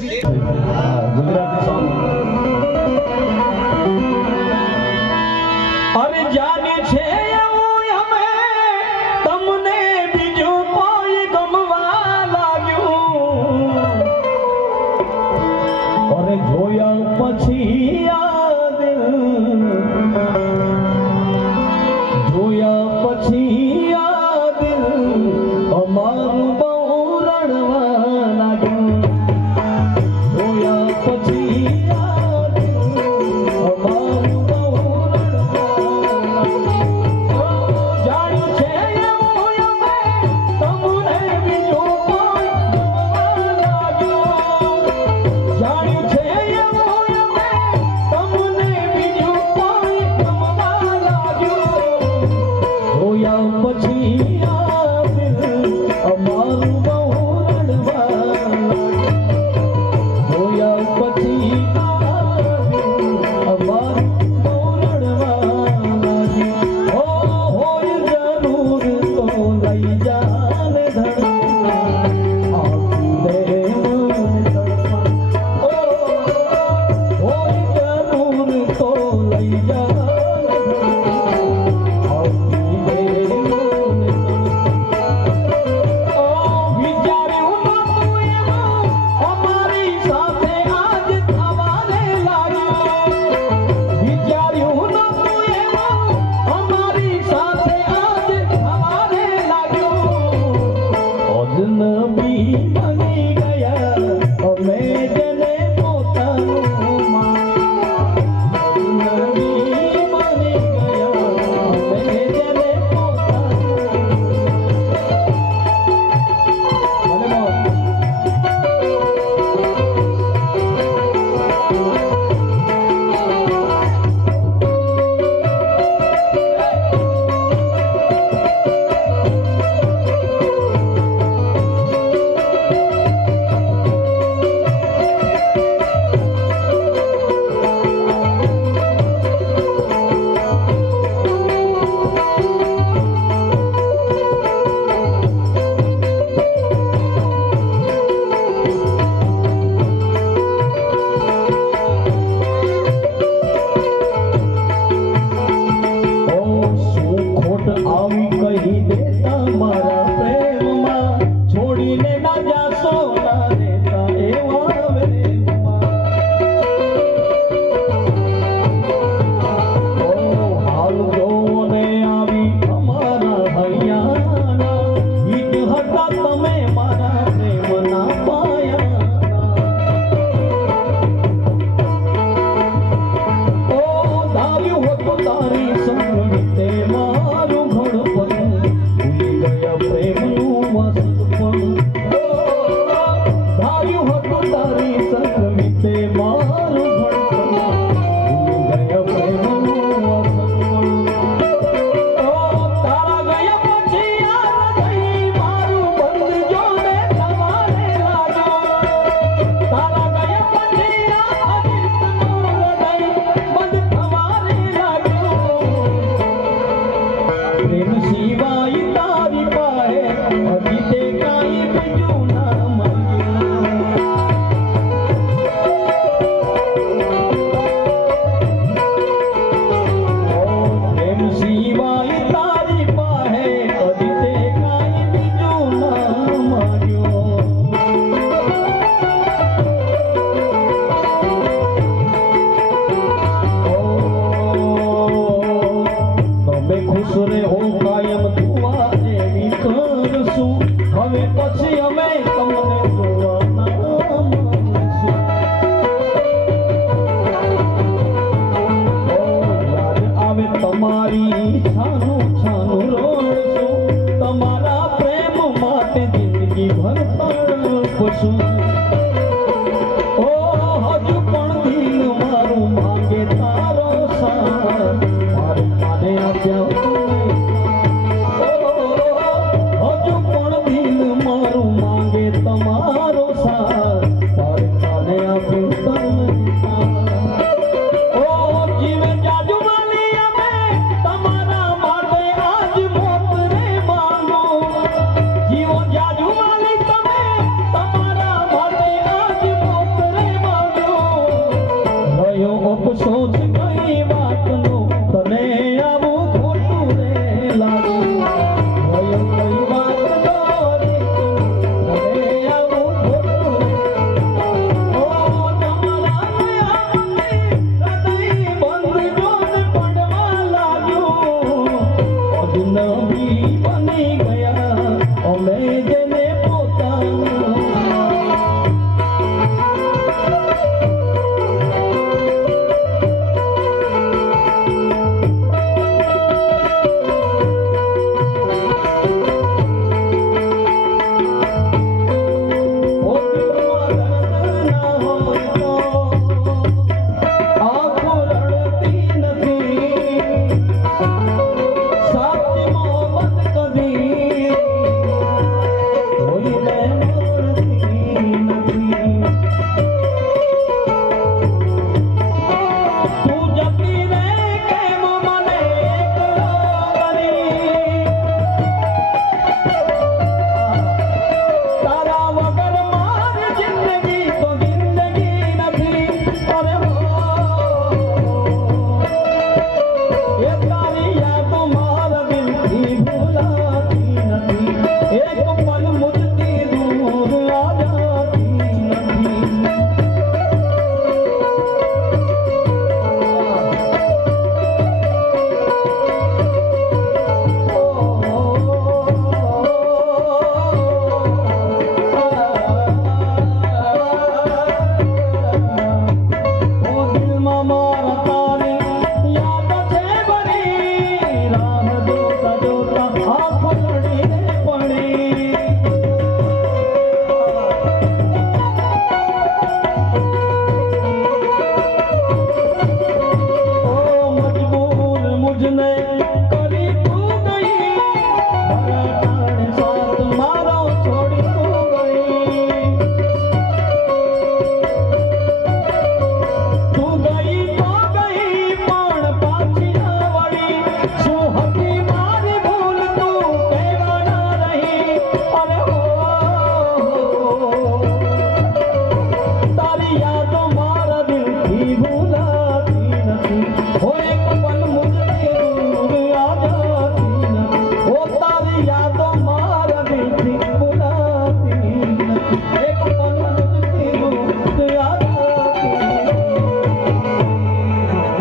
ગુજરાતી સોંગ અરે જાની છે એવું અમે તમને બીજું કોઈ ગમવા લાગ્યું અરે જોયા પછી આ દિલ જોયા પછી આ દિલ અમારું બહુ રડવા લાગ્યું જોયા પછી આ દિલ અમારું બહુ જાણ્યું છે એવું અમે તમને બીજું કોઈ ગમવા લાગ્યું જાણ્યું છે એવું અમે તમને બીજું કોઈ ગમવા લાગ્યું જોયા પછી આ દિલ અમારું બહુ રડવા લાગ્યું જોયા પછી આ દિલ અમારું બહુ રડવા લાગ્યું ઓ હોય જરૂર તો લઈ જાને ધડકન આપી દે મને તડપણ ઓ હોય જરૂર તો લઈ જાને ધડકન આપી દે મને તડપણ ઓ વિચાર્યું નહોતું એવું અમારી સાથે આજ થવાને લાગ્યું વિચાર્યું નહોતું એવું અમારી સાથે આજ થવાને લાગ્યું અજનબી બની ગયા અમે જેને પોતાનું માન્યું અજનબી બની ગયા અમે જેને પોતાનું ભલે મોત ઓ શું ખોટ આવી કહી દે તમારા પ્રેમમાં છોડીને ના જાશો ના રહેતા એવા વેમમાં ઓ હાલ જોને આવી અમારા હૈયાના ઈટ હતા તમે મારા પ્રેમના પાયાના ઓ ધાર્યું હતું તારી સંગ તે મારું ઘડપણ ભૂલી ગયા પ્રેમનું વસતપણ ઓ ધાર્યું હતું તારી સંગ તે મારું